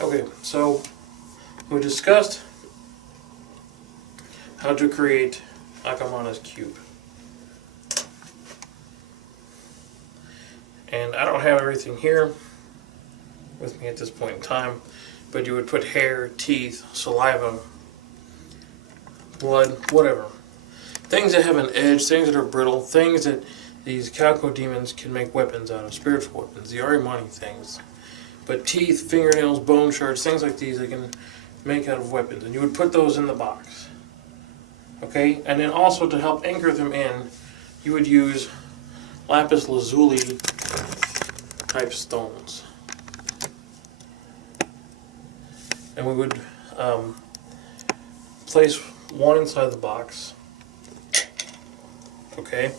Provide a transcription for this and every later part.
Okay, so we discussed how to create Aka Manah's Cube. And I don't have everything here with me at this point in time, but you would put hair, teeth, saliva, blood, whatever. Things that have an edge, things that are brittle, things that these Caco-Demons can make weapons out of, spiritual weapons, the Arimani things. But teeth, fingernails, bone shards, things like these they can make out of weapons. And you would put those in the box. Okay? And then also to help anchor them in, you would use lapis lazuli type stones. And we would place one inside the box. Okay?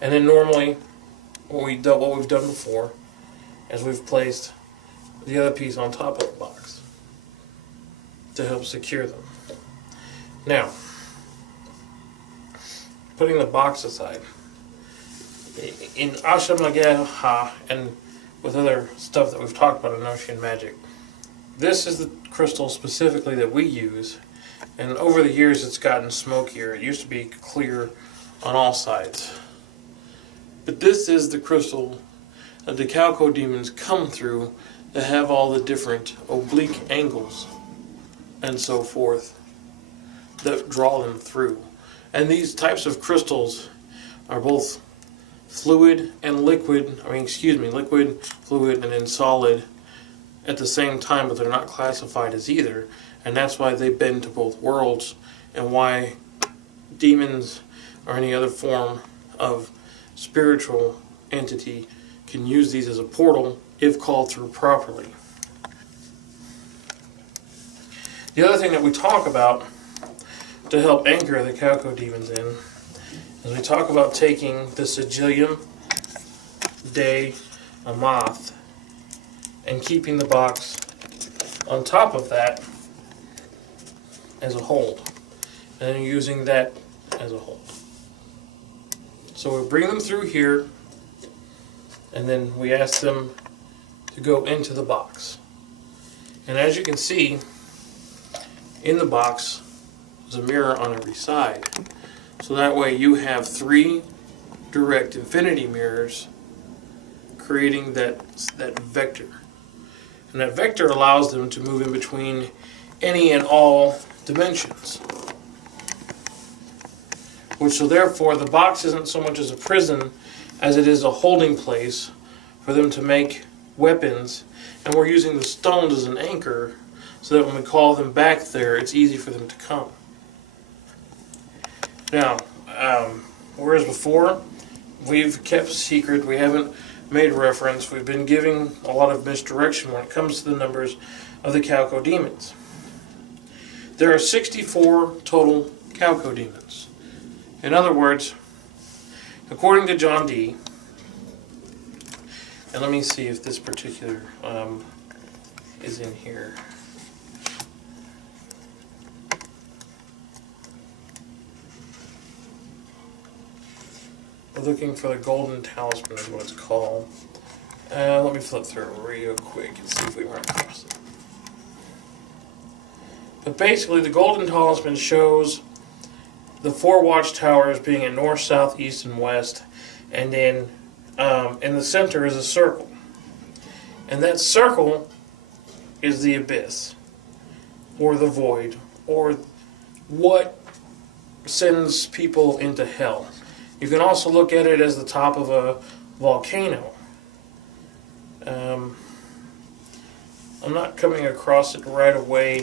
And then normally what we've done before is we've placed the other piece on top of the box to help secure them. Now, putting the box aside, in Asham Nagaha and with other stuff that we've talked about in Ocean Magic, this is the crystal specifically that we use, and over the years it's gotten smokier. It used to be clear on all sides. But this is the crystal that the Caco-Demons come through that have all the different oblique angles and so forth that draw them through. And these types of crystals are both fluid and liquid, liquid, fluid, and then solid at the same time, but they're not classified as either. And that's why they bend to both worlds, and why demons or any other form of spiritual entity can use these as a portal if called through properly. The other thing that we talk about to help anchor the Caco-Demons in is we talk about taking the Sigillium de Amath and keeping the box on top of that as a hold, and then using that as a hold. So we bring them through here, and then we ask them to go into the box. And as you can see, in the box there's a mirror on every side. So that way you have 3 direct infinity mirrors creating that vector. And that vector allows them to move in between any and all dimensions. So therefore the box isn't so much as a prison as it is a holding place for them to make weapons, and we're using the stones as an anchor so that when we call them back there, it's easy for them to come. Now, whereas before, we've kept secret, we haven't made reference, we've been giving a lot of misdirection when it comes to the numbers of the Caco-Demons. There are 64 total Caco-Demons. In other words, according to John Dee, and let me see if this particular is in here. We're looking for the golden talisman is what it's called. Let me flip through it real quick and see if we run across it. But basically the golden talisman shows the 4 watchtowers being in north, south, east, and west, and then in the center is a circle. And that circle is the abyss, or the void, or what sends people into hell. You can also look at it as the top of a volcano. I'm not coming across it right away,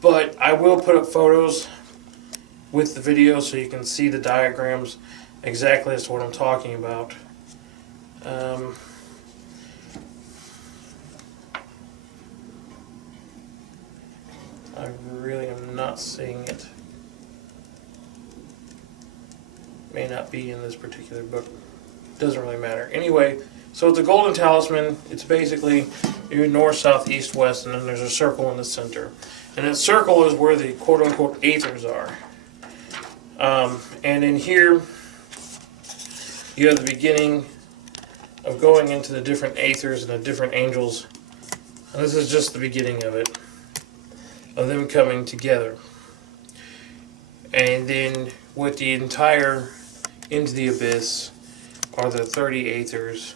but I will put up photos with the video so you can see the diagrams exactly as to what I'm talking about. I really am not seeing it. May not be in this particular book. Doesn't really matter. Anyway, so it's a golden talisman. It's basically you're north, south, east, west, and then there's a circle in the center. And that circle is where the quote-unquote aethers are. And in here, you have the beginning of going into the different aethers and the different angels And this is just the beginning of it, of them coming together. And then with the entire Into the Abyss are the 30 Aethers,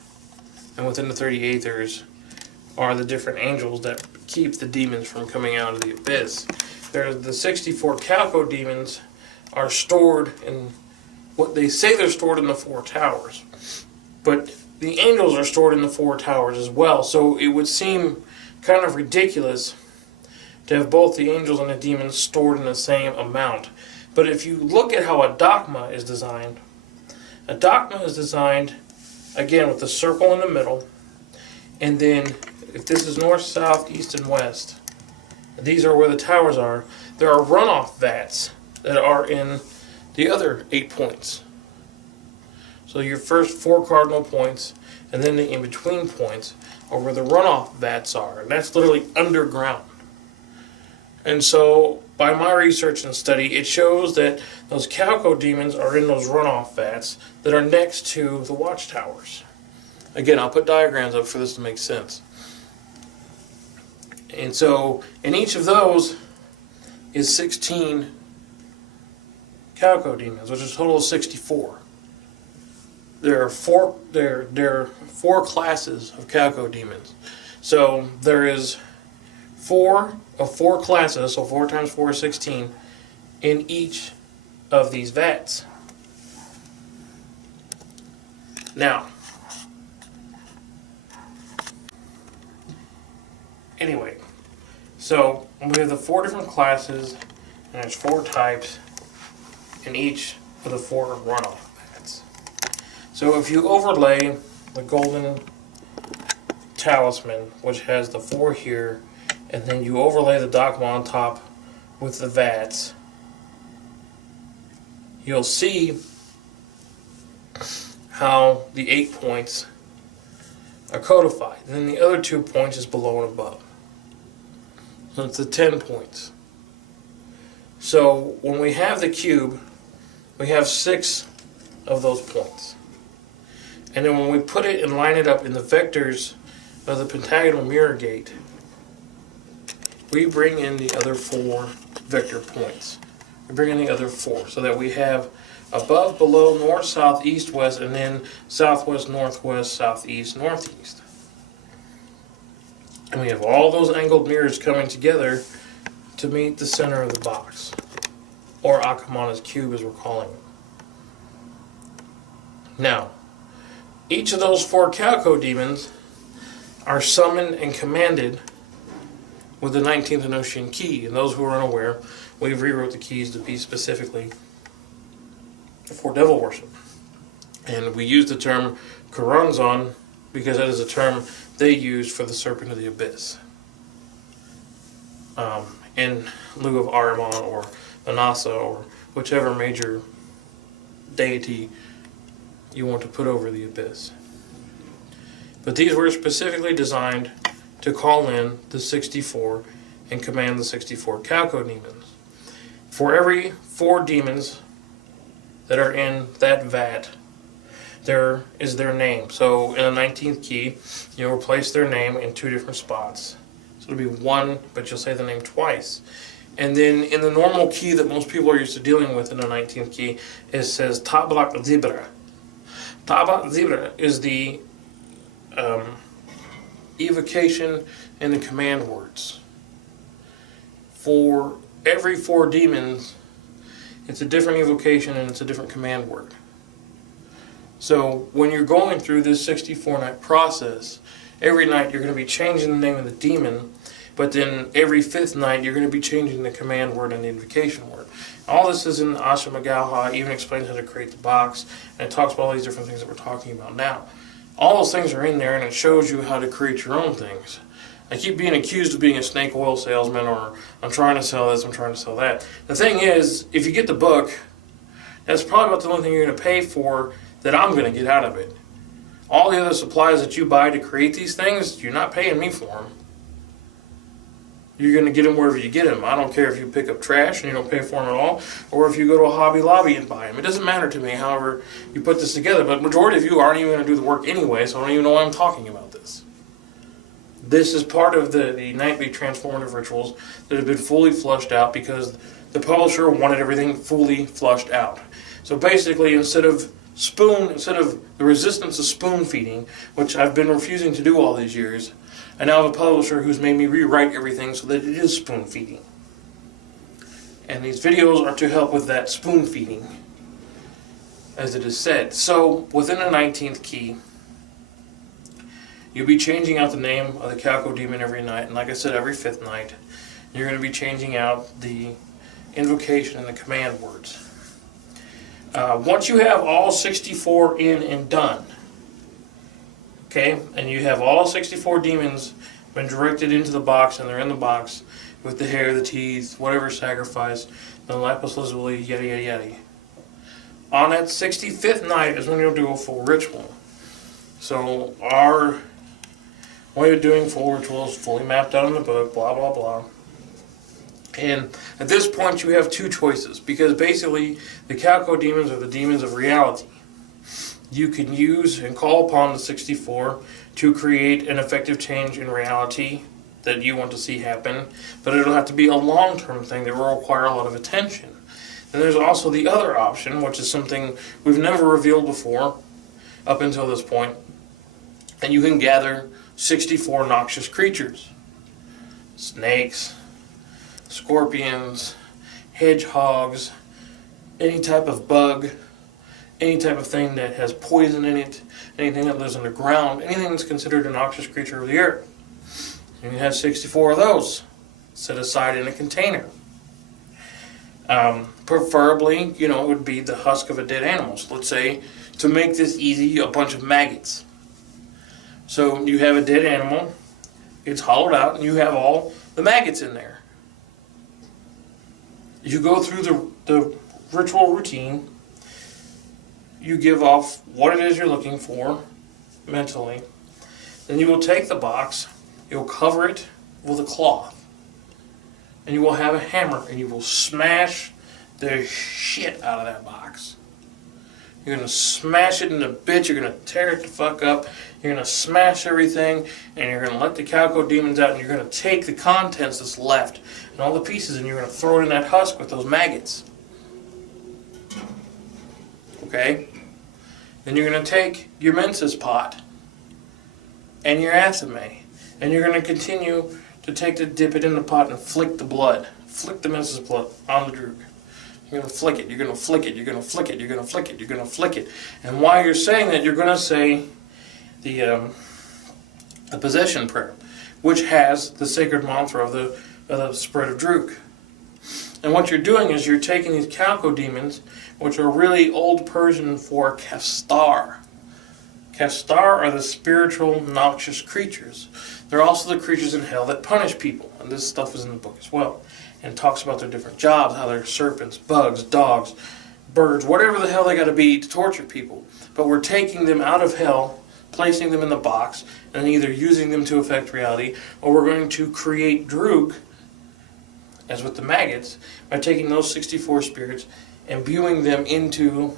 and within the 30 Aethers are the different angels that keep the demons from coming out of the abyss. There's the 64 Caco-Demons are stored in what they say they're stored in the 4 towers. But the angels are stored in the 4 towers as well, so it would seem kind of ridiculous to have both the angels and the demons stored in the same amount. But if you look at how a dogma is designed, again with the circle in the middle, and then if this is north, south, east, and west, these are where the towers are. There are runoff vats that are in the other 8 points. So your first 4 cardinal points, and then the in-between points are where the runoff vats are, and that's literally underground. And so, by my research and study, it shows that those Caco-Demons are in those runoff vats that are next to the watchtowers. Again, I'll put diagrams up for this to make sense. And so, in each of those is 16 Caco-Demons, which is a total of 64. There are four classes of Caco-Demons. So there is 4 of 4 classes, so 4 times 4 is 16, in each of these vats. Now, anyway, so we have the 4 different classes, and there's 4 types in each of the 4 runoff vats. So if you overlay the golden talisman, which has the 4 here, and then you overlay the dogma on top with the vats, you'll see how the 8 points are codified. And then the other 2 points is below and above. So it's the 10 points. So when we have the cube, we have 6 of those points. And then when we put it and line it up in the vectors of the pentagonal mirror gate, we bring in the other 4 vector points. We bring in the other 4 so that we have above, below, north, south, east, west, and then southwest, northwest, southeast, northeast. And we have all those angled mirrors coming together to meet the center of the box, or Aka Manah's Cube as we're calling it. Now, each of those 4 Caco-Demons are summoned and commanded with the 19th Enochian key. And those who are unaware, we rewrote the keys to be specifically for devil worship. And we use the term Kuranzon because that is a term they use for the Serpent of the Abyss. In lieu of Ahriman or Manasa or whichever major deity you want to put over the Abyss. But these were specifically designed to call in the 64 and command the 64 Caco-Demons. For every 4 demons that are in that vat, there is their name. So in the 19th key, you'll replace their name in 2 different spots. So it'll be 1, but you'll say the name twice. And then in the normal key that most people are used to dealing with in the 19th key, it says Tabak Zibra. Tabak Zibra is the evocation and the command words. For every 4 demons, it's a different evocation and it's a different command word. So when you're going through this 64-night process, every night you're going to be changing the name of the demon, but then every 5th night you're going to be changing the command word and the invocation word. All this is in the Ashram Galha. It even explains how to create the box, and it talks about all these different things that we're talking about now. All those things are in there, and it shows you how to create your own things. I keep being accused of being a snake oil salesman, or I'm trying to sell this, I'm trying to sell that. The thing is, if you get the book, that's probably about the only thing you're going to pay for that I'm going to get out of it. All the other supplies that you buy to create these things, you're not paying me for them. You're going to get them wherever you get them. I don't care if you pick up trash and you don't pay for them at all, or if you go to a Hobby Lobby and buy them. It doesn't matter to me, however you put this together. But the majority of you aren't even going to do the work anyway, so I don't even know why I'm talking about this. This is part of the nightly transformative rituals that have been fully flushed out because the publisher wanted everything fully flushed out. So basically, instead of the resistance of spoon feeding, which I've been refusing to do all these years, I now have a publisher who's made me rewrite everything so that it is spoon feeding. And these videos are to help with that spoon feeding, as it is said. So within the 19th key, you'll be changing out the name of the Caco-Demon every night, and like I said, every 5th night, you're going to be changing out the invocation and the command words. Once you have all 64 in and done, okay, and you have all 64 demons been directed into the box, and they're in the box with the hair, the teeth, whatever sacrifice, the lapis lazuli, yada yada yada. On that 65th night is when you'll do a full ritual. So our way of doing full rituals fully mapped out in the book, blah blah blah. And at this point you have two choices, because basically the Caco-Demons are the demons of reality. You can use and call upon the 64 to create an effective change in reality that you want to see happen, but it'll have to be a long-term thing that will require a lot of attention. And there's also the other option, which is something we've never revealed before up until this point, and you can gather 64 noxious creatures. Snakes, scorpions, hedgehogs, any type of bug, any type of thing that has poison in it, anything that lives underground, anything that's considered a noxious creature of the earth. You can have 64 of those set aside in a container. Preferably, it would be the husk of a dead animal. So let's say, to make this easy, a bunch of maggots. So you have a dead animal, it's hollowed out, and you have all the maggots in there. You go through the ritual routine, you give off what it is you're looking for mentally, then you will take the box, you'll cover it with a cloth, and you will have a hammer, and you will smash the shit out of that box. You're going to smash it into bits, you're going to tear it the fuck up, you're going to smash everything, and you're going to let the Caco-Demons out, and you're going to take the contents that's left, and all the pieces, and you're going to throw it in that husk with those maggots. Okay? Then you're going to take your menses pot, and your athame, and you're going to continue to dip it in the pot and flick the blood. Flick the menses blood on the droog. You're going to flick it, you're going to flick it, you're going to flick it, you're going to flick it, you're going to flick it. And while you're saying that, you're going to say the possession prayer, which has the sacred mantra of the spread of droog. And what you're doing is you're taking these Caco-Demons, which are really old Persian for Kafstar. Kafstar are the spiritual noxious creatures. They're also the creatures in hell that punish people. And this stuff is in the book as well. And talks about their different jobs, how they're serpents, bugs, dogs, birds, whatever the hell they got to be to torture people. But we're taking them out of hell, placing them in the box, and either using them to affect reality, or we're going to create droog, as with the maggots, by taking those 64 spirits, imbuing them into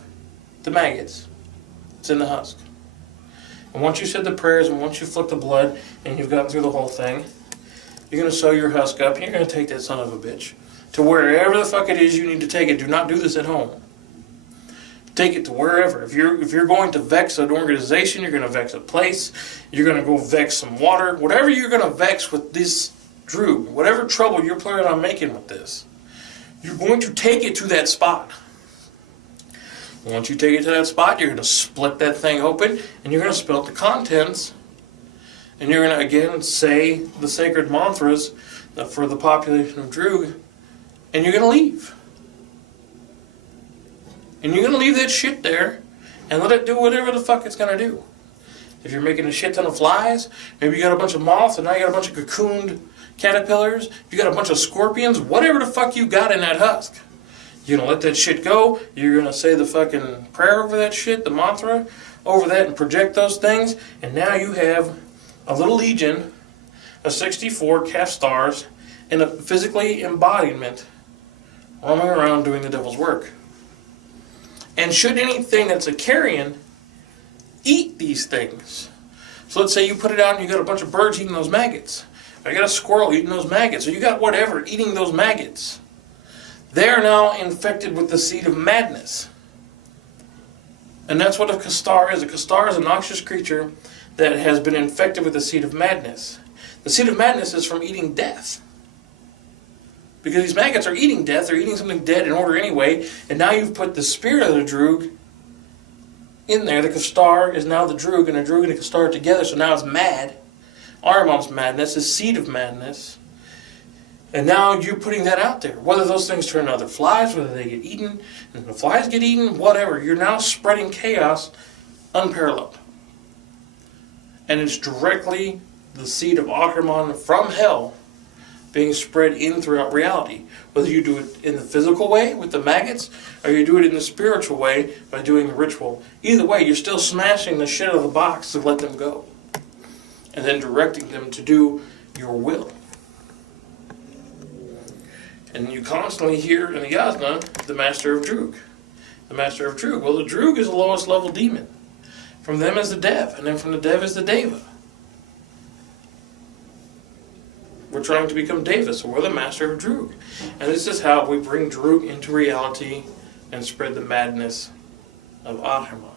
the maggots. It's in the husk. And once you said the prayers, and once you flick the blood, and you've gotten through the whole thing, you're going to sew your husk up, and you're going to take that son of a bitch to wherever the fuck it is you need to take it. Do not do this at home. Take it to wherever. If you're going to vex an organization, you're going to vex a place, you're going to go vex some water, whatever you're going to vex with this droog, whatever trouble you're planning on making with this, you're going to take it to that spot. Once you take it to that spot, you're going to split that thing open, and you're going to spill the contents, and you're going to again say the sacred mantras for the population of droog, and you're going to leave. And you're going to leave that shit there and let it do whatever the fuck it's going to do. If you're making a shit ton of flies, maybe you got a bunch of moths, and now you got a bunch of cocooned caterpillars, you got a bunch of scorpions, whatever the fuck you got in that husk. You're going to let that shit go, you're going to say the fucking prayer over that shit, the mantra over that, and project those things, and now you have a little legion of 64 calf stars in a physically embodiment roaming around doing the devil's work. And should anything that's a carrion eat these things, So let's say you put it out and you got a bunch of birds eating those maggots. Or you got a squirrel eating those maggots. Or you got whatever eating those maggots. They are now infected with the seed of madness. And that's what a castar is. A castar is a noxious creature that has been infected with the seed of madness. The seed of madness is from eating death. Because these maggots are eating death, they're eating something dead in order anyway, and now you've put the spirit of the droog in there. The castar is now the droog, and the droog and the castar are together, so now it's mad. Ahriman's madness is seed of madness. And now you're putting that out there. Whether those things turn into other flies, whether they get eaten, and the flies get eaten, whatever. You're now spreading chaos unparalleled. And it's directly the seed of Ahriman from hell being spread in throughout reality. Whether you do it in the physical way with the maggots, or you do it in the spiritual way by doing the ritual. Either way, you're still smashing the shit out of the box to let them go. And then directing them to do your will. And you constantly hear in the Yasna, the Master of Droog. The Master of Droog. Well, the Droog is the lowest level demon. From them is the Dev, and then from the Dev is the Deva. We're trying to become Deva, so we're the Master of Droog. And this is how we bring Droog into reality and spread the madness of Ahriman.